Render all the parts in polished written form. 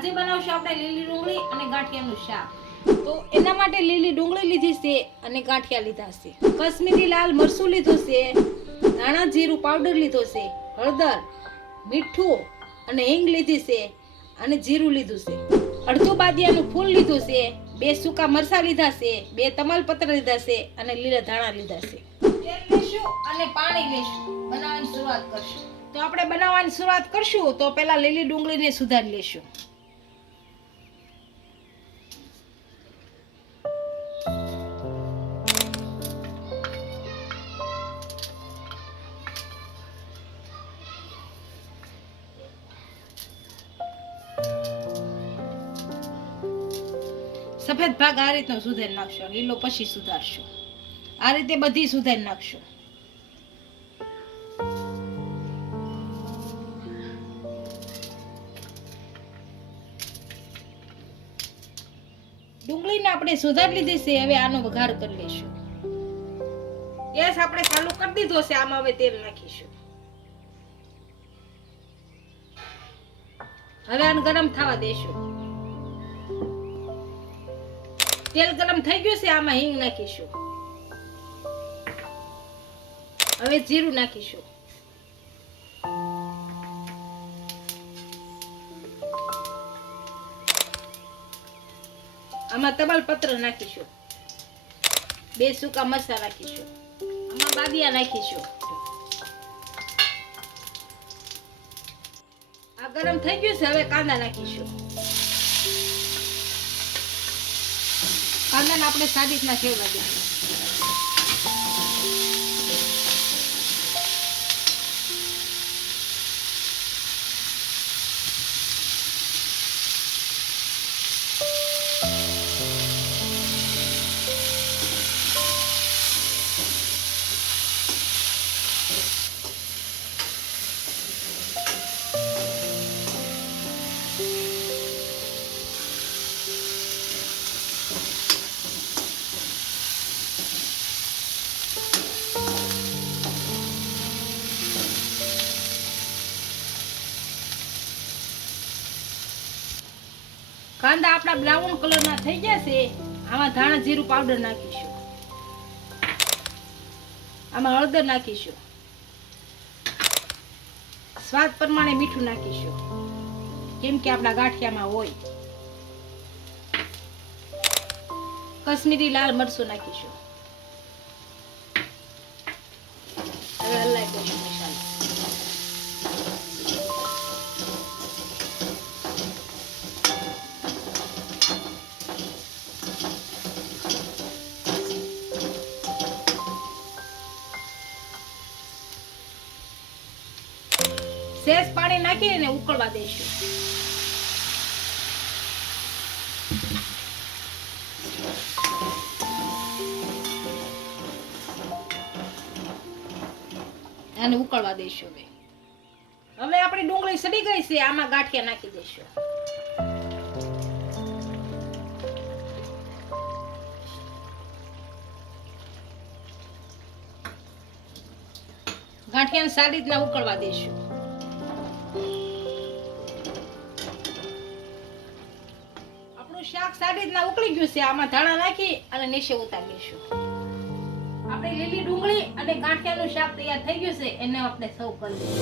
આજે બનાવશું આપણે લીલી ડુંગળી અને ગાંઠિયાનું શાક. તો એના માટે લીલી ડુંગળી લીધી છે અને ગાંઠિયા લીધા છે. કશ્મીરી લાલ મરચું લીધું છે, ધાણા જીરું પાવડર લીધો છે, હળદર, મીઠું અને હિંગ લીધી છે અને જીરું લીધું છે. અડધું બાદિયાનું ફૂલ લીધું છે, 2 સૂકા મરચાં લીધા છે, 2 તમાલપત્ર લીધા છે અને લીલા ધાણા લીધા છે. તેલ લેશું અને પાણી લેશું. બનાવવાની શરૂઆત કરશું. તો આપણે બનાવવાની શરૂઆત કરશું તો પહેલા લીલી ડુંગળીને સુધારી લેશું. સફેદ ભાગ આ રીતનો સુધારી નાખશો, લીલો પછી સુધારશો. આ રીતે બધી સુધારી નાખશો. ડુંગળીને આપણે સુધારી લીધી છે. હવે આનો વઘાર કરી લેશું. ગેસ આપણે ચાલુ કરી દીધો છે. આમાં હવે તેલ નાખીશું. હવે આને ગરમ થવા દેશું. તેલ ગરમ થઈ ગયું છે. આમાં હિંગ નાખીશું. હવે જીરું નાખીશું. આમાં તમાલપત્ર નાખીશું. 2 સૂકા મરચાં નાખીશું. આમાં બાદિયા નાખીશું. આ ગરમ થઈ ગયું છે. હવે કાંદા નાખીશું. કાંદાને આપણે સારી રીતના શેવવા દઈશું. કાંદા આપણા બ્રાઉન કલરના થઈ ગયા છે. આમાં ધાણા જીરું પાવડર નાખીશું. આમાં હળદર નાખીશું. સ્વાદ પ્રમાણે મીઠું નાખીશું, કેમ કે આપણા ગાંઠિયામાં હોય. કશ્મીરી લાલ મરચું નાખીશું. હવે હલાવી દઈશું મસાલો. સેજ પાણી નાખીને ઉકળવા દઈશું. આને ઉકળવા દઈશું. હવે આપણી ડુંગળી સડી ગઈ છે. આમાં ગાંઠિયા નાખી દઈશું. ગાંઠિયાને સારી રીતના ઉકળવા દઈશું. શાક સારી રીતના ઉકળી ગયું છે. આમાં ધાણા નાખી અને નીચે ઉતારી લઈશું. આપણે લીલી ડુંગળી અને ગાંઠિયાનું શાક તૈયાર થઈ ગયું છે. એને આપણે સર્વ કરી દઈશું.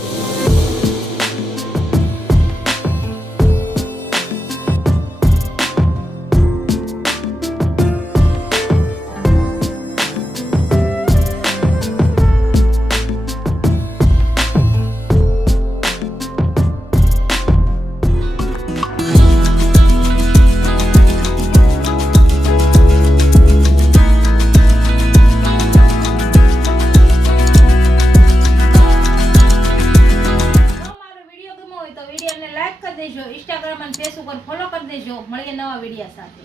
ઇન્સ્ટાગ્રામ અને ફેસબુક પર ફોલો કરી દેજો. મળીએ નવા વિડીયો સાથે.